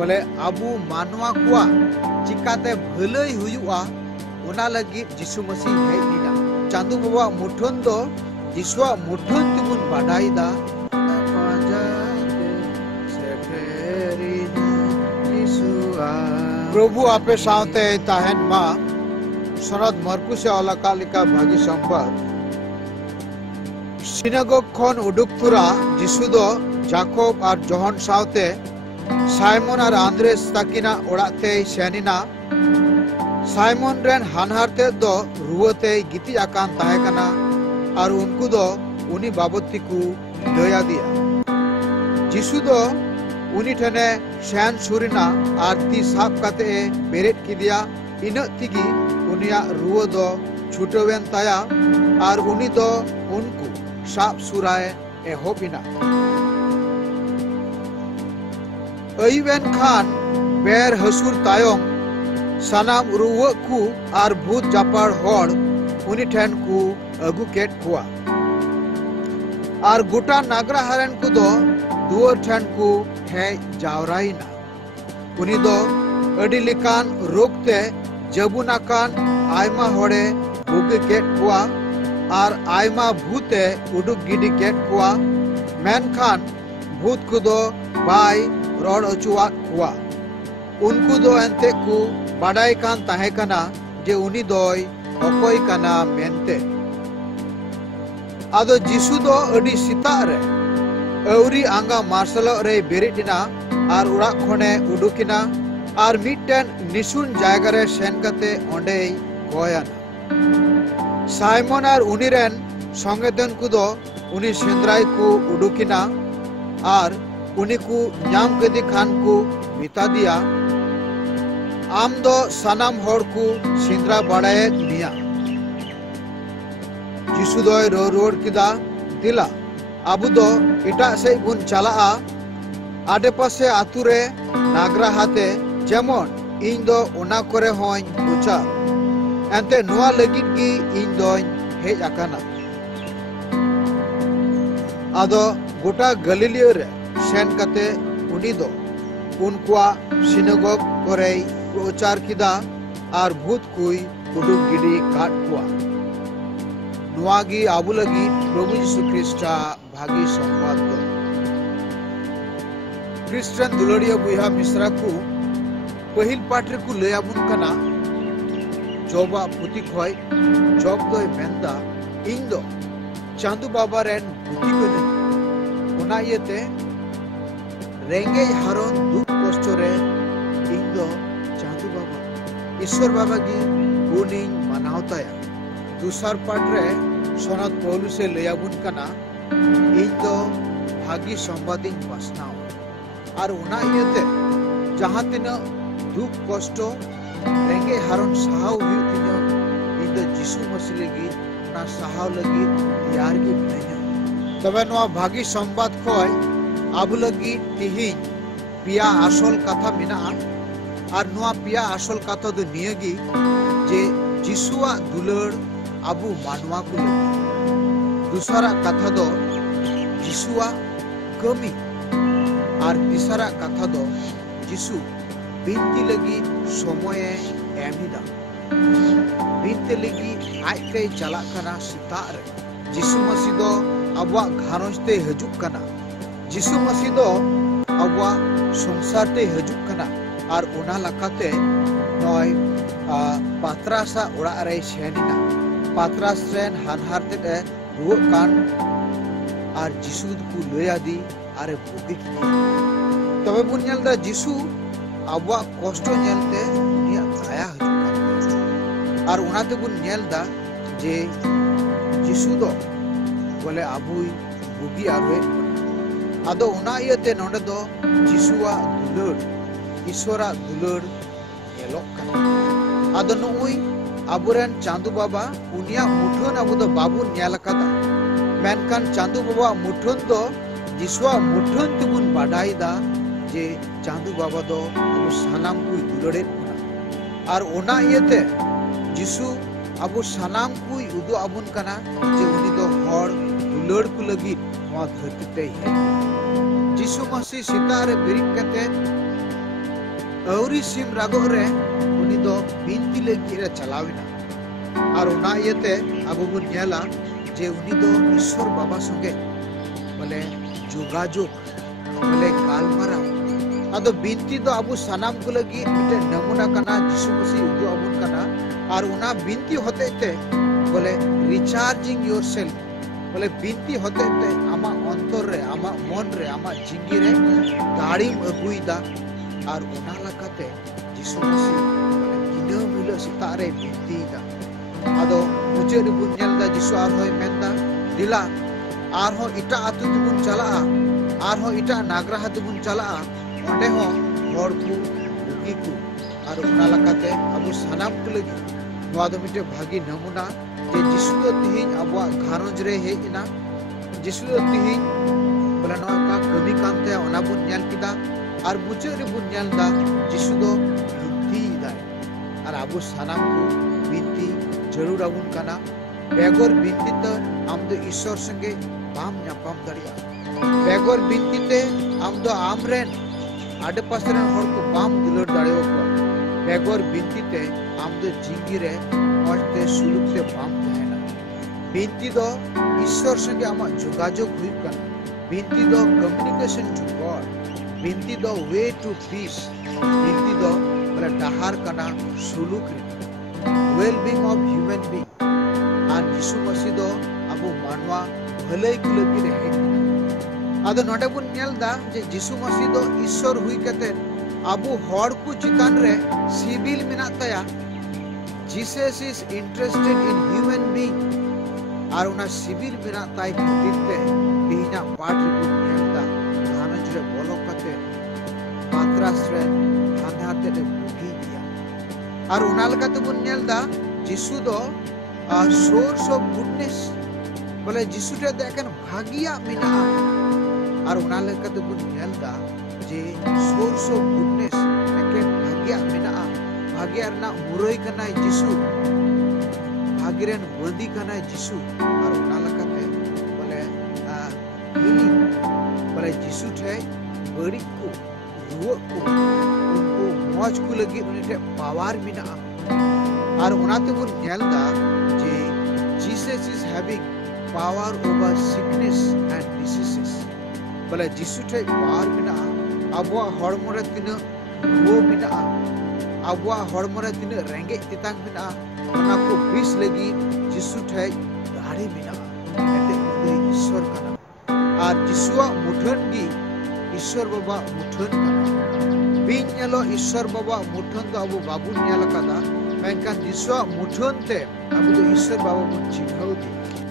बोले आबू मानवा कुआ चिकाते भलाई हुआ उना लगी जिसु मसीह हेज लिना चांदू बाबा मुठन दो जिसुआ मुठन तुबुन बाडाईदा प्रभु आपे सावते ताहेन मा सनद मरकुस अलकालिका भागी संपद सिनागोग खन उडुक तुरा जिसु दो जाकोब और जोहन सावते साइमन और आंद्रेस ताकिना ओड़ाते सेनिना साइमन रेन हानहारते दो रुवते गिति आकान ताहेकना और उनको दो उनी बाबती को लया दिया जिसु दो उनी ठने शैन सुरिना आरती साफ काते बेरेट किदिया इना तिगी उनिया रुवो दो छुटवेन ताया और उनी दो उनको साफ सुराए एहोबिना अयवेन खान बेर हसुर तायोम सनाम रुवो को और भूत जापाड़ होड़ उनी ठेन को अगु केट कुआ और गोटा नागरा हरन को दो दुआर ठेन को है जावराइना उनी दो अडी लिकान रोकते जबुनाकान आयमा होड़े बुगे केट कुआ और आयमा भूते उडुक गिडी केट कुआ मैन खान भूत को दो बाई रोड अचुआत कुआ उनको दो एंते को बाडाई कान ताहे कना जे उनी दोय अकोय कना मेनते आदो जिसु दो अडी सिता रे अवरी आंगा मार्शलो रे बेरिटिना और उड़ा खने उडुकिना और मिटन निशुन जायगा रे सेन कते ओंडे गोयाना साइमन और उनीरेन संगेदन को दो उनी सेंद्राई को उडुकिना और उनी को नाम कदी खान को मिता दिया आम दो सनाम होड़ को सेंद्रा बड़ाए निया जिसु दोय रो रोड किदा दिला आबू दो इटा से बुन चला आडे पासे आतुरे नागरा हाते जेमन इन दो ओना करे होय बुचा एंते नुआ लगित की इन दो हेज आकाना आदो गोटा गलीलियो रे सेन कते उनी दो उनकुआ सिनागोग करे प्रचार किदा और भूत कुई उडुक गिडी काट कुआ नुआगी आबू लगी प्रभु यीशु ख्रिस्टा भागी संवाद दो क्रिश्चियन दुलड़िया बुहा मिश्रा को पहिल पाठरे को लयाबुन कना जोबा पुती खोय जोब दोय मेंदा इन दो चांदू बाबा रेन पुती कने ओना येते रेंगे हरोन दुख कष्ट रे इन दो चांदू बाबा ईश्वर बाबा की गुनिंग मनावताया दूसर पाठरे सनद पौलुस से लयाबुन कना इन दो भागी संवादिन पासनाव और उना येते जहां तिना दुख कष्ट रेंगे हरोन सहाव हुई तिना इन दो जिसु मसीह लगी ना सहाव लगी यार की बिना तबे नवा भागी संवाद खोय आबू लगी तिहिन पिया आसल कथा मिना और नवा पिया आसल कथा दो नियगी जे जिसुआ दुलड़ आबू मानवा को दूसरा कथा दो जिसुआ कमी और तीसरा कथा दो जिसु बिनती लगी समय एमिदा बिनती लगी आइके चला कना सिता रे जिसु मसीह दो अबवा घारोंज ते हजुक कना जिसु मसीह दो अबवा संसार ते हजुक कना और उना लकाते नय पात्रासा उड़ा रे सेनिना पात्रास रेन हानहार ते रुव कान और जिसु को लया दी अरे भोगी तबे बुन नेलदा जिसु अबवा कष्ट नेलते निया दया हजुक और उनाते बुन नेलदा जे जिसु दो बोले आबुई भोगी आवे आदो उना इयते नोंडे दो जिसुआ दुलड़ ईश्वरा दुलड़ एलोक कना आदो नुई आबुरेन चांदू बाबा उनिया मुठन आबू दो बाबू नेल कदा मेनकान चांदू बाबा मुठन दो जिसुआ मुठन तुबुन बाडाईदा जे चांदू बाबा दो आबू सानाम को दुलड़े और ओना इयते जिसु आबू सानाम को उदु आबुन कना जे उनी दो हर दुलड़ को लगी वा धरती ते जिसु मसीह सितारे बिरिक कते अवरी सिम रागो रे उनी दो बिनती लगी रे चलाविना और उना इयते अबो बुन नेला जे उनी दो ईश्वर बाबा संगे बोले जोगाजोग बोले गालमाराव आदो बिनती दो अबो सानाम को लगी मिटे नमूना कना यीशु मसीह उदु अबुन कना और उना बिनती होते ते बोले रिचार्जिंग योरसेल्फ बोले बिनती होते ते आमा अंतर रे आमा मन रे आमा जिंगी रे दाड़ीम अगुईदा और उना लकाते यीशु मसीह बोले किनो मिलो सिता रे बिनतीदा आदो मुझे बुन नेलदा यीशु आरहोय मेंदा दिला आरहो इटा आतु तुबुन चला आरहो इटा नागराहा तुबुन चला ओंडे हो हर को बुगी को और उना लकाते अबु सानाम को लगी नोआ दो मिटे भागी नमूना जे यीशु दो तिहिन अबुआ घारोंज रे हेजना यीशु दो तिहिन बोला नोआ का कमी कांते ओना बुन नेल किदा और मुझे रे बुन नेलदा यीशु दो बिनती दा और अबु सानाम को बिनती जरूर अबुन कना बेगोर बिनती तो आम दो ईश्वर संगे बाम ᱧᱟᱯᱟᱢ दाड़िया बेगोर बिनती ते आम दो आमरेन आडे पासरेन हर को बाम दुलर दाड़ियो को बेगोर बिनती ते आम दो जिंगी रे मजते सुलुक ते बाम तहना बिनती दो ईश्वर संगे आमा जोगाजोग हुई कना बिनती दो कम्युनिकेशन टू गॉड बिनती दो वे टू पीस बिनती दो बोले डहार कना सुलुक रे well being of human being और यीशु मसीह दो अबो मानवा भलाई को लगी रे आदो नोडे बुन नेलदा जे यीशु मसीह दो ईश्वर हुई कते अबो हर को चितान रे सिविल मिना तया Jesus is interested in human being और उना सिविल मिना ताई खातिरते दीना पाठ बुन नेलदा धानज रे बोलो कते पात्रास रे हानाते रे बुगी दिया और उना लकाते बुन नेलदा यीशु दो सोर्स ऑफ गुडनेस बोले यीशु रे देखन भागिया मिना और उना लकाते बुन नेलदा जे सोर्स ऑफ गुडनेस एके भागिया मिना भागिया ना मुरई कना यीशु भागिरेन बंदी कना यीशु और उना लकाते बोले बोले यीशु थे बड़ी को रुआ को उनको मौज को लगी उन्हें पावर मिना और उनाते बुन नेलदा जे Jesus is having power over sickness and diseases बोले यीशु थे पावर मिना अबुआ हड़मोरे तिना वो मिना अबुआ हड़मोरे तिना रेंगे तितांग मिना उना को बीस लगी यीशु थे दाढ़ी मिना एते उदय ईश्वर कना और यीशुआ मुठन गी ईश्वर बाबा मुठन कना बिन नेलो ईश्वर बाबा मुठन दो अबु बाबू नेल कदा मेंकान यीशुआ मुठन ते अबु दो ईश्वर बाबा बुन चिन्हौ दी